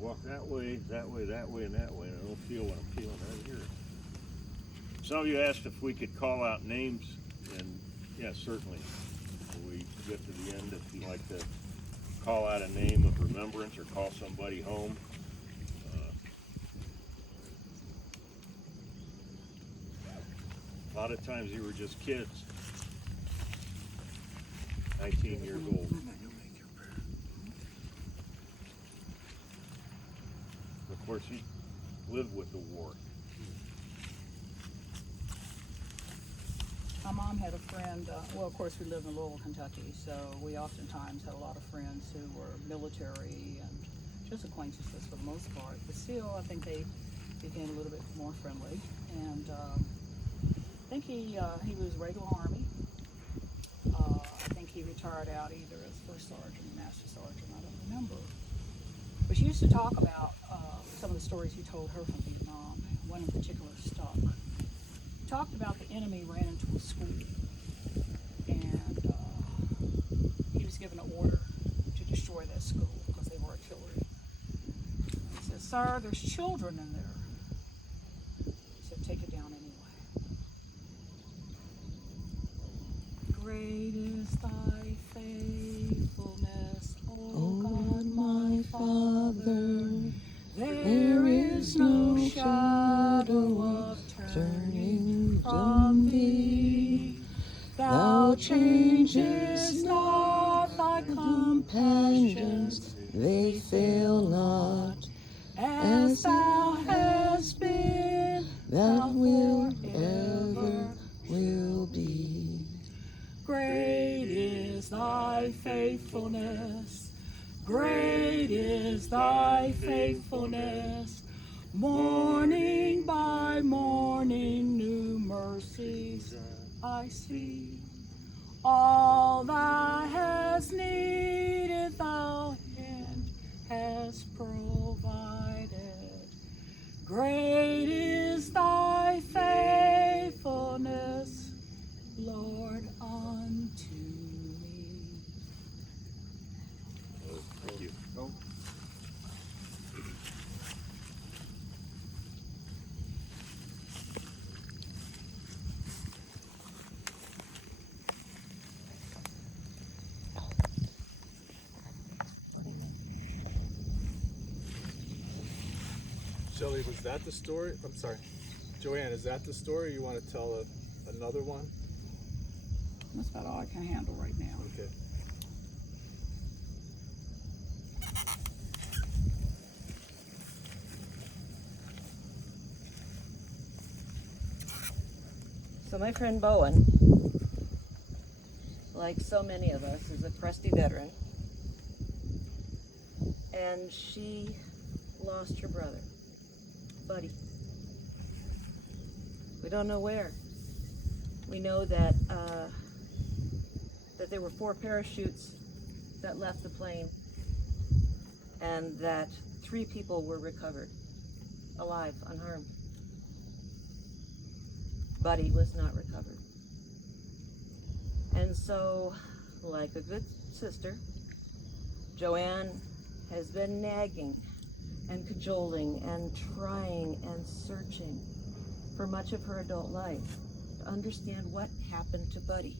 walk that way, that way, that way, and that way, and I don't feel what I'm feeling right here. Some of you asked if we could call out names, and yeah, certainly. When we get to the end, if you'd like to call out a name of remembrance or call somebody home. A lot of times you were just kids, 19 years old. Of course, he lived with the war. My mom had a friend, well, of course, we live in Louisville, Kentucky, so we oftentimes had a lot of friends who were military and just acquaintances for the most part. But still, I think they became a little bit more friendly. And I think he was regular Army. I think he retired out either as first sergeant or master sergeant, I don't remember. But she used to talk about some of the stories he told her from Vietnam. One in particular stuck. He talked about the enemy ran into a school, and he was given an order to destroy that school because they were artillery. And he said, "Sir, there's children in there." He said, "Take it down anyway." Great is thy faithfulness, O God my Father. There is no shadow of turning from thee. Thou changest not, thy compassions, they fail not. As thou hast been, thou forever will be. Great is thy faithfulness. Great is thy faithfulness. Morning by morning, new mercies I see. All thou hast needed, thou hand hast provided. Great is thy faithfulness, Lord, unto me. Thank you. Oh. Shelley, was that the story? I'm sorry. Joanne, is that the story? You want to tell another one? That's about all I can handle right now. Okay. So my friend Bowen, like so many of us, is a crusty veteran. And she lost her brother, Buddy. We don't know where. We know that that there were 4 parachutes that left the plane, and that 3 people were recovered, alive, unharmed. Buddy was not recovered. And so, like a good sister, Joanne has been nagging and cajoling and trying and searching for much of her adult life to understand what happened to Buddy.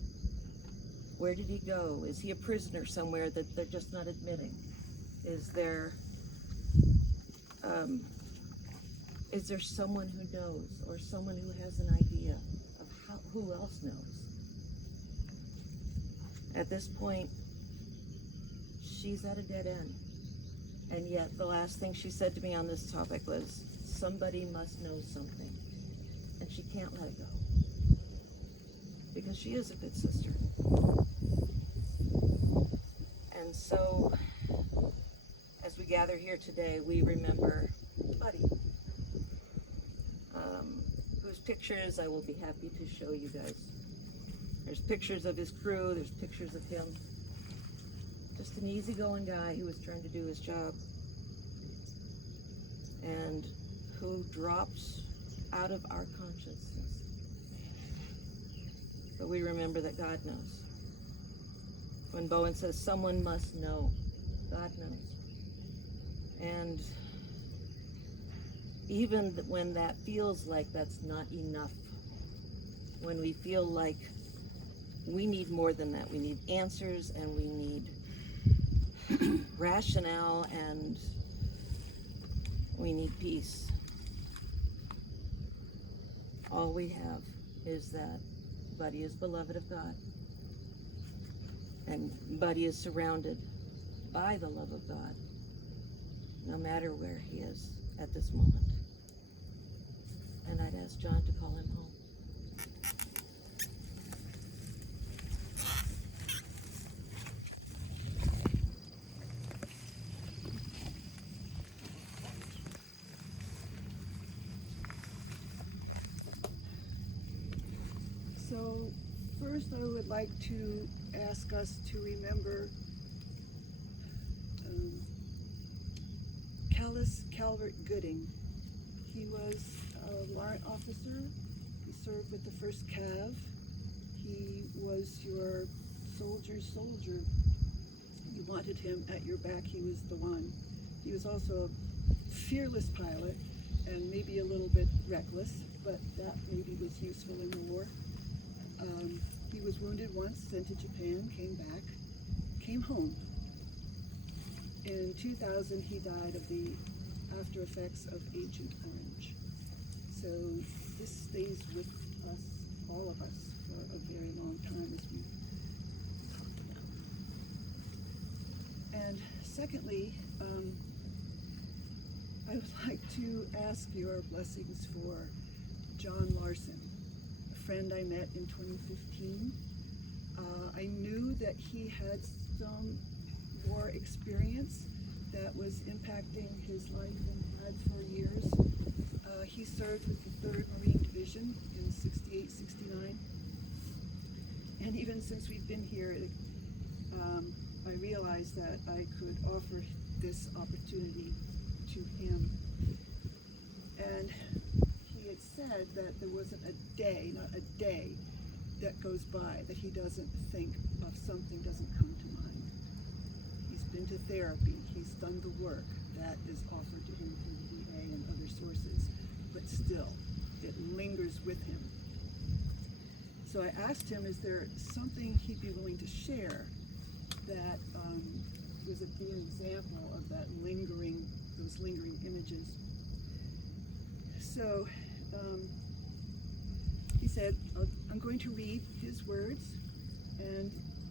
Where did he go? Is he a prisoner somewhere that they're just not admitting? Is there someone who knows, or someone who has an idea of who else knows? At this point, she's at a dead end. And yet the last thing she said to me on this topic was, somebody must know something. And she can't let it go. Because she is a good sister. And so, as we gather here today, we remember Buddy, whose pictures I will be happy to show you guys. There's pictures of his crew, there's pictures of him. Just an easygoing guy who was trying to do his job and who drops out of our consciousness. But we remember that God knows. When Bowen says someone must know, God knows. And even when that feels like that's not enough, when we feel like we need more than that, we need answers and we need rationale and we need peace. All we have is that Buddy is beloved of God, and Buddy is surrounded by the love of God, no matter where he is at this moment. And I'd ask John to call him home. So first I would like to ask us to remember Calvert Gooding. He was a warrant officer. He served with the 1st Cav. He was your soldier's soldier. You wanted him at your back, he was the one. He was also a fearless pilot and maybe a little bit reckless, but that maybe was useful in the war. He was wounded once, sent to Japan, came back, came home. In 2000, he died of the after effects of Agent Orange. So this stays with us, all of us, for a very long time as we talk about. And secondly, I would like to ask your blessings for John Larson, a friend I met in 2015. I knew that he had some war experience that was impacting his life and had for years. He served with the 3rd Marine Division in 68, 69. And even since we've been here, I realized that I could offer this opportunity to him. And he had said that there wasn't a day, not a day, that goes by that he doesn't think of something doesn't come to mind. He's been to therapy, he's done the work that is offered to him through the VA and other sources, but still, it lingers with him. So I asked him, is there something he'd be willing to share that was an example of that those lingering images? So he said, I'm going to read his words, and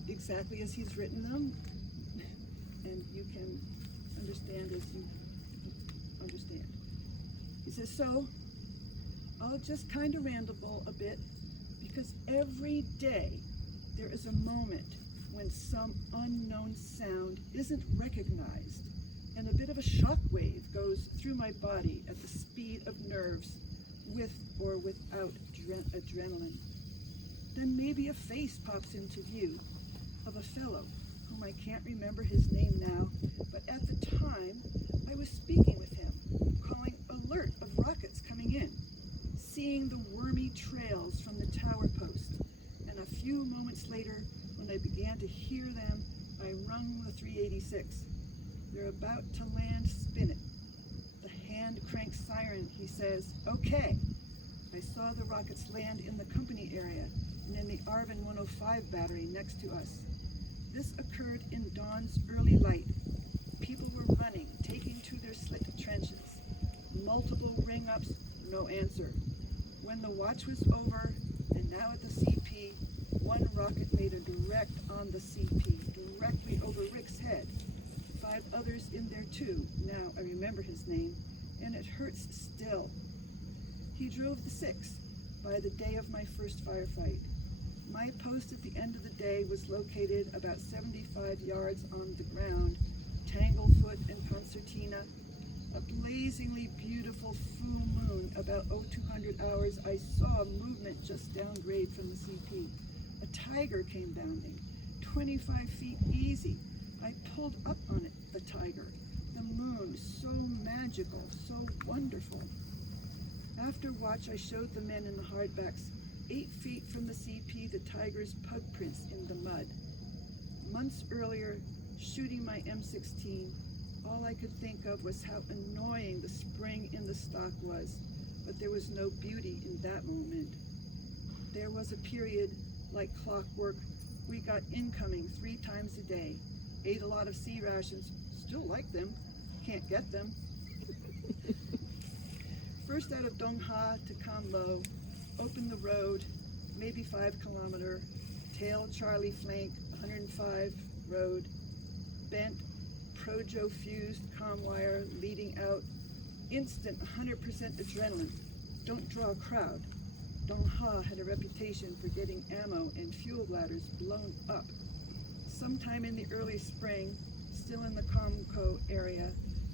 exactly as he's written them, and you can understand as you understand. He says, so I'll just kind of ramble a bit, because every day there is a moment when some unknown sound isn't recognized, and a bit of a shock wave goes through my body at the speed of nerves, with or without adrenaline. Then maybe a face pops into view of a fellow whom I can't remember his name now, but at the time I was speaking with him, calling alert of rockets coming in, seeing the wormy trails from the tower post, and a few moments later, when I began to hear them, I rung the 386. They're about to land Bennett. The hand crank siren, he says, okay. I saw the rockets land in the company area and in the Arvin 105 battery next to us. This occurred in dawn's early light. People were running, taking to their slit trenches. Multiple ring-ups, no answer. When the watch was over, and now at the CP, one rocket made a direct on the CP, directly over Rick's head. 5 others in there too. Now I remember his name, and it hurts still. He drove the 6 by the day of my first firefight. My post at the end of the day was located about 75 yards on the ground, Tanglefoot and Concertina. A blazingly beautiful full moon, about 0200 hours, I saw movement just downgrade from the CP. A tiger came bounding, 25 feet easy. I pulled up on it, the tiger. The moon, so magical, so wonderful. After watch, I showed the men in the hardbacks, 8 feet from the CP, the tiger's pug prints in the mud. Months earlier, shooting my M16, All I could think of was how annoying the spring in the stock was, but there was no beauty in that moment. There was a period, like clockwork, we got incoming 3 times a day, ate a lot of sea rations, still like them, can't get them. First out of Dong Ha to Kan Lo, opened the road, maybe 5 kilometer, tail Charlie flank, 105 road, bent, Projo fused comm wire leading out, instant 100% adrenaline, don't draw a crowd. Dong Ha had a reputation for getting ammo and fuel bladders blown up. Sometime in the early spring, still in the Comco area,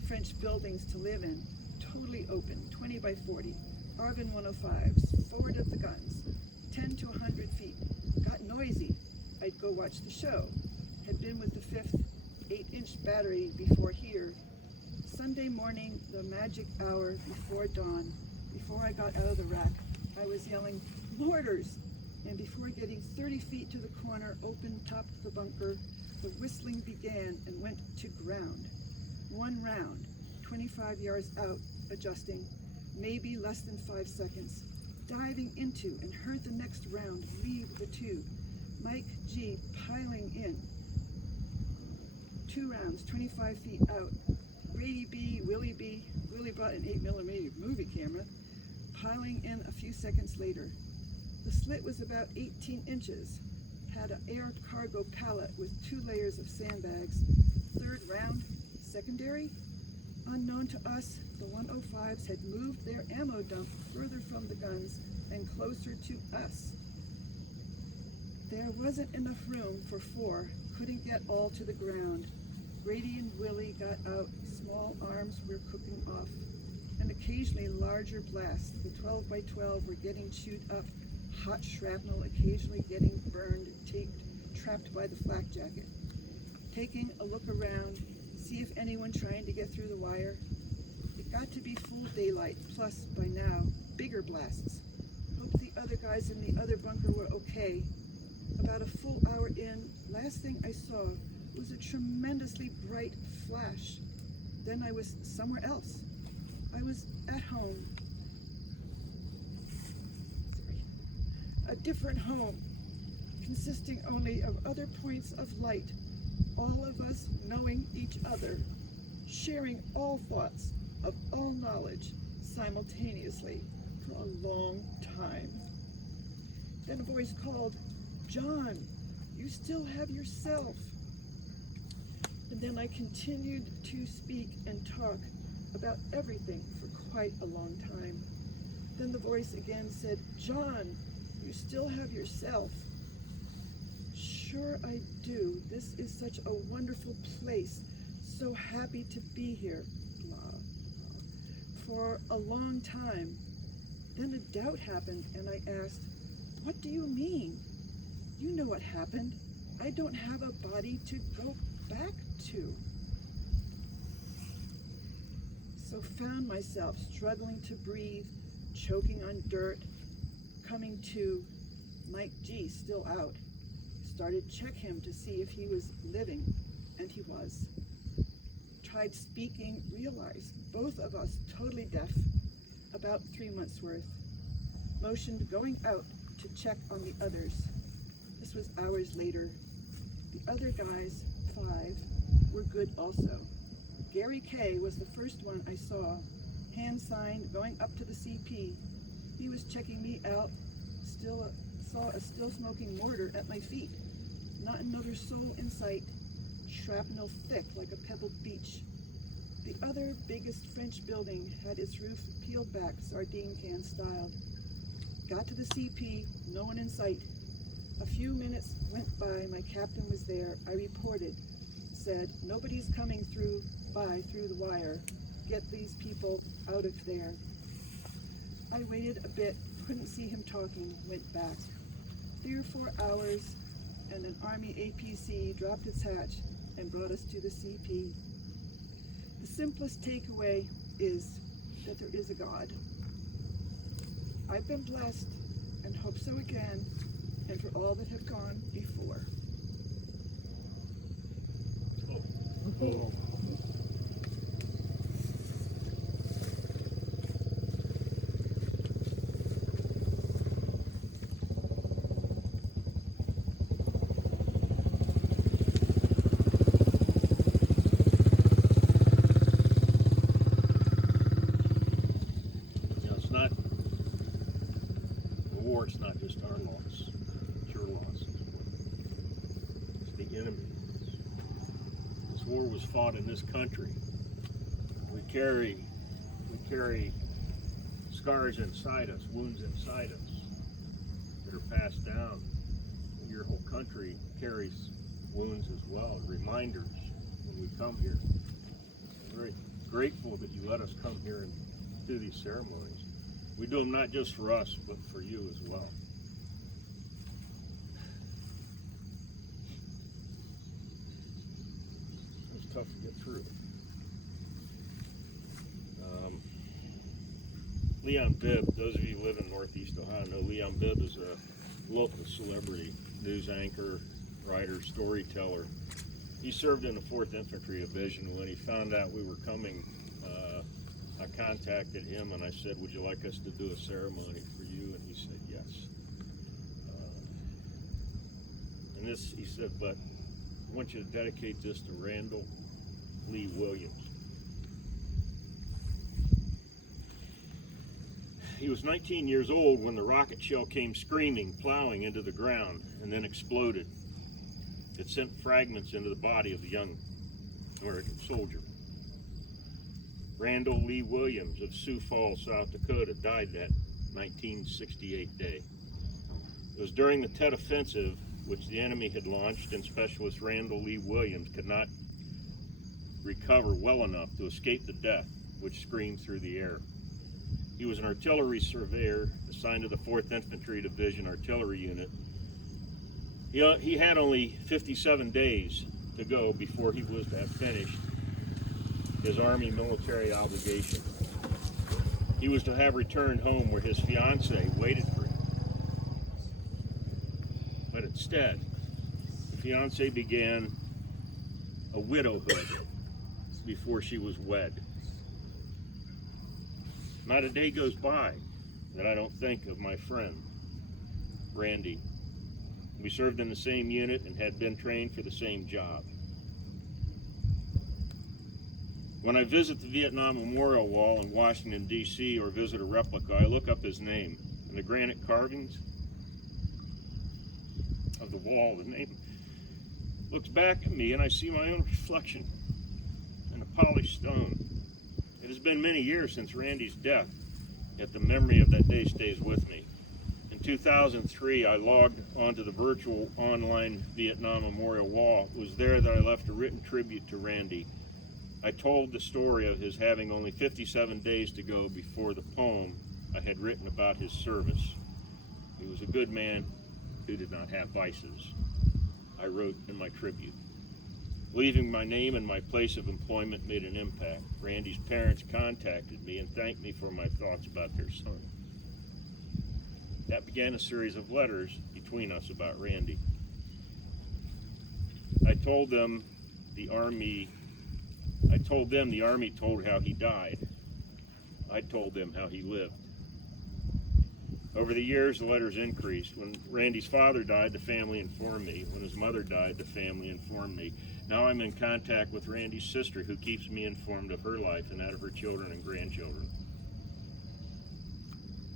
French buildings to live in, totally open, 20 by 40, Arvin 105s, forward of the guns, 10 to 100 feet. Got noisy. I'd go watch the show. Had been with the 5th 8-inch battery before here. Sunday morning, the magic hour before dawn, before I got out of the rack, I was yelling, "Mortars!" And before getting 30 feet to the corner, open top of the bunker, the whistling began and went to ground. 1 round, 25 yards out, adjusting, maybe less than 5 seconds, diving into and heard the next round leave the tube. Mike G piling in. 2 rounds, 25 feet out. Grady B, Willie B, Willie brought an 8mm movie camera, piling in a few seconds later. The slit was about 18 inches, had an air cargo pallet with 2 layers of sandbags. 3rd round, secondary? Unknown to us, the 105s had moved their ammo dump further from the guns and closer to us. There wasn't enough room for 4, couldn't get all to the ground. Grady and Willie got out, small arms were cooking off, and occasionally larger blasts. The 12 by 12 were getting chewed up, hot shrapnel occasionally getting burned, taped, trapped by the flak jacket. Taking a look around, see if anyone trying to get through the wire. It got to be full daylight, plus, by now, bigger blasts. Hope the other guys in the other bunker were okay. About a full hour in, last thing I saw was a tremendously bright flash. Then I was somewhere else. I was at home. A different home, consisting only of other points of light, all of us knowing each other, sharing all thoughts of all knowledge simultaneously for a long time. Then a voice called, "John, you still have yourself." And then I continued to speak and talk about everything for quite a long time. Then the voice again said, "John, you still have yourself." "Sure I do. This is such a wonderful place. So happy to be here." Blah, blah. For a long time. Then a doubt happened and I asked, "What do you mean?" "You know what happened. I don't have a body to go back to." So found myself struggling to breathe, choking on dirt, coming to. Mike G still out. Started check him to see if he was living, and he was. Tried speaking, realized both of us totally deaf, about 3 months worth. Motioned going out to check on the others. This was hours later. The other guys, 5, were good also. Gary K was the first one I saw, hand signed, going up to the CP. He was checking me out, saw a still smoking mortar at my feet. Not another soul in sight. Shrapnel thick like a pebbled beach. The other biggest French building had its roof peeled back, sardine can styled. Got to the CP, no one in sight. A few minutes went by, my captain was there. I reported, said, "Nobody's coming through the wire. Get these people out of there." I waited a bit, couldn't see him talking, went back. 3 or 4 hours, and an Army APC dropped its hatch and brought us to the CP. The simplest takeaway is that there is a God. I've been blessed and hope so again, and for all that have gone before. Oh. war, it's not just our loss, it's your loss as well. It's the enemy. This war was fought in this country. We carry scars inside us, wounds inside us that are passed down. Your whole country carries wounds as well, reminders when we come here. I'm very grateful that you let us come here and do these ceremonies. We do them not just for us, but for you as well. It was tough to get through. Leon Bibb, those of you who live in Northeast Ohio know Leon Bibb is a local celebrity, news anchor, writer, storyteller. He served in the 4th Infantry Division. When he found out we were coming, I contacted him and I said, would you like us to do a ceremony for you? And he said yes. He said, but I want you to dedicate this to Randall Lee Williams. He was 19 years old when the rocket shell came screaming, plowing into the ground, and then exploded. It sent fragments into the body of the young American soldier. Randall Lee Williams of Sioux Falls, South Dakota, died that 1968 day. It was during the Tet Offensive, which the enemy had launched, and Specialist Randall Lee Williams could not recover well enough to escape the death which screamed through the air. He was an artillery surveyor assigned to the 4th Infantry Division Artillery Unit. He had only 57 days to go before he was to have finished his Army military obligation. He was to have returned home where his fiancée waited for him. But instead, the fiancée began a widowhood before she was wed. Not a day goes by that I don't think of my friend, Randy. We served in the same unit and had been trained for the same job. When I visit the Vietnam Memorial Wall in Washington, D.C., or visit a replica, I look up his name, and the granite carvings of the wall, the name looks back at me, and I see my own reflection in a polished stone. It has been many years since Randy's death, yet the memory of that day stays with me. In 2003, I logged onto the virtual online Vietnam Memorial Wall. It was there that I left a written tribute to Randy. I told the story of his having only 57 days to go before the poem I had written about his service. He was a good man who did not have vices, I wrote in my tribute. Leaving my name and my place of employment made an impact. Randy's parents contacted me and thanked me for my thoughts about their son. That began a series of letters between us about Randy. I told them the Army told how he died. I told them how he lived. Over the years, the letters increased. When Randy's father died, the family informed me. When his mother died, the family informed me. Now I'm in contact with Randy's sister, who keeps me informed of her life and that of her children and grandchildren.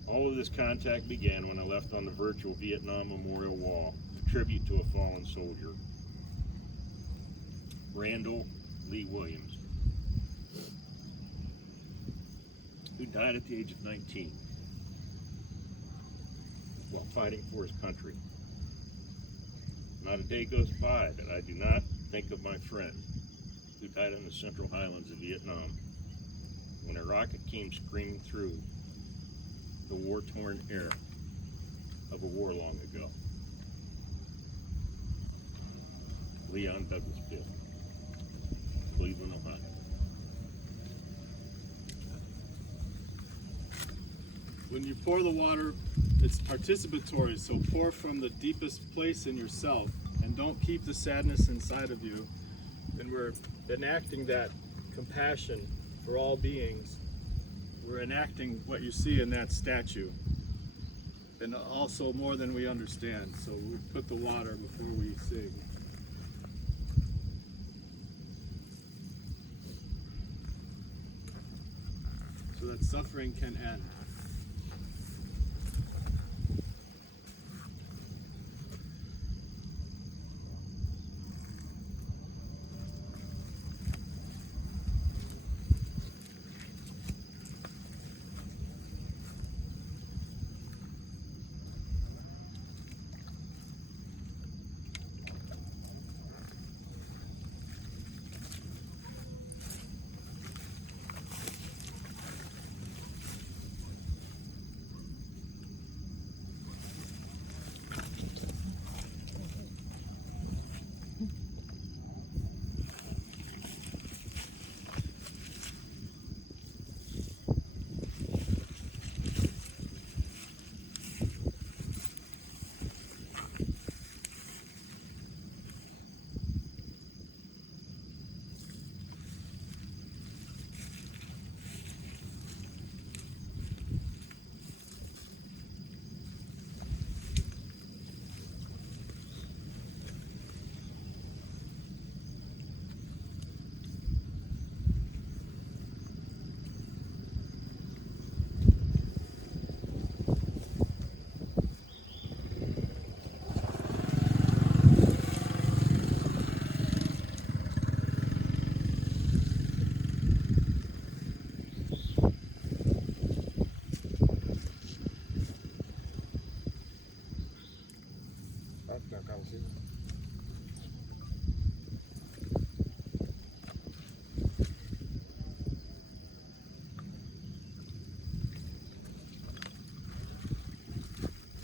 All of this contact began when I left on the virtual Vietnam Memorial Wall, a tribute to a fallen soldier, Randall Lee Williams, who died at the age of 19 while fighting for his country. Not a day goes by that I do not think of my friend who died in the Central Highlands of Vietnam when a rocket came screaming through the war-torn air of a war long ago. Leon Douglas Bibb, Cleveland, Ohio. When you pour the water, it's participatory, so pour from the deepest place in yourself and don't keep the sadness inside of you. And we're enacting that compassion for all beings. We're enacting what you see in that statue, and also more than we understand. So we put the water before we sing. So that suffering can end.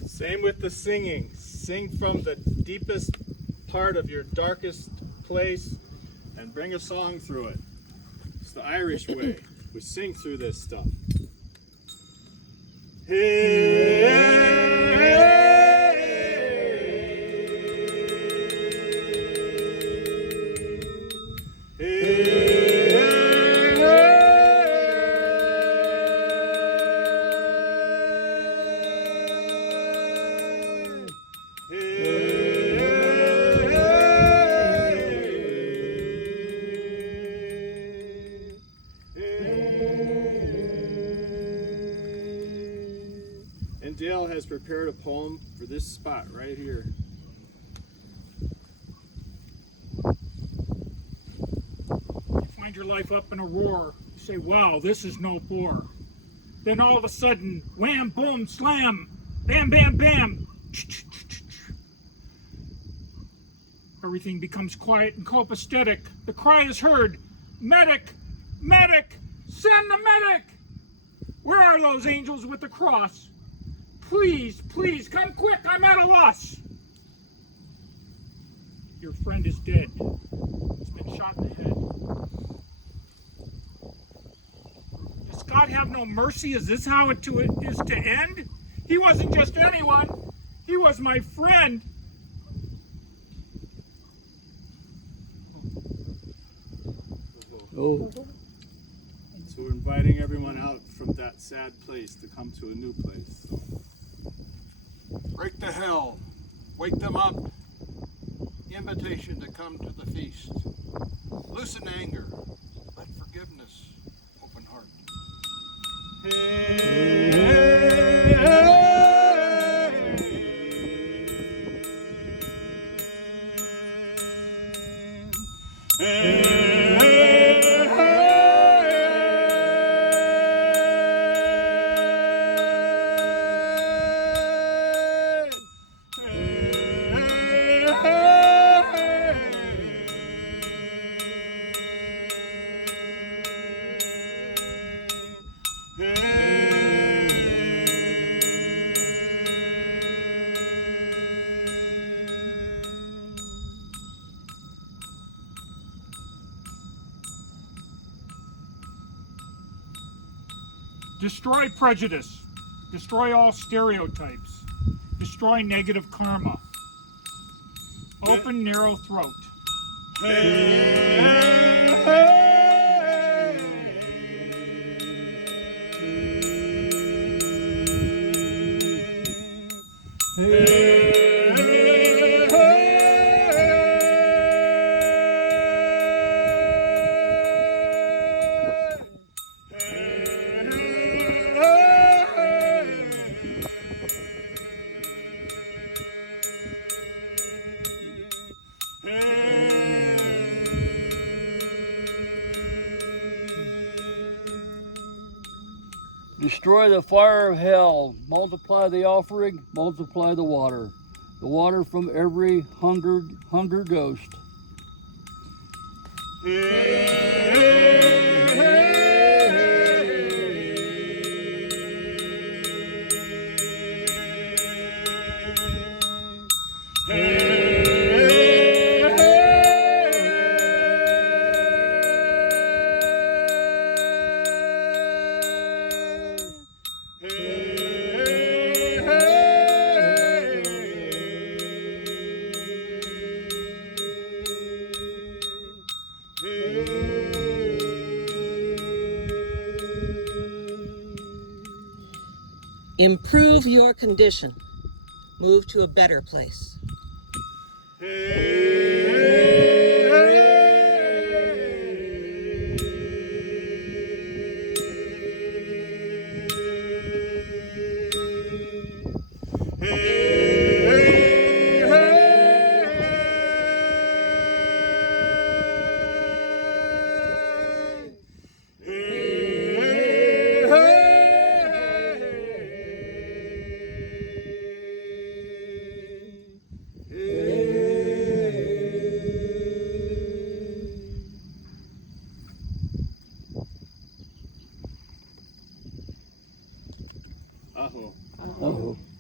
Same with the singing. Sing from the deepest part of your darkest place and bring a song through it. It's the Irish way. We sing through this stuff. And Dale has prepared a poem for this spot right here. You find your life up in a roar. You say, wow, this is no bore. Then all of a sudden, wham, boom, slam, bam, bam, bam. Everything becomes quiet and copacetic. The cry is heard, medic, medic, send the medic. Where are those angels with the cross? Please, please, come quick, I'm at a loss. Your friend is dead. He's been shot in the head. Does God have no mercy? Is this how it is to end? He wasn't just anyone. He was my friend. Oh. So we're inviting everyone out from that sad place to come to a new place. So. Break the hell, wake them up. Invitation to come to the feast. Loosen anger, let forgiveness open heart. Destroy prejudice. Destroy all stereotypes. Destroy negative karma. Open narrow throat. Destroy the fire of hell, multiply the offering, multiply the water from every hunger ghost. Improve your condition. Move to a better place. Hey. Aho. Aho.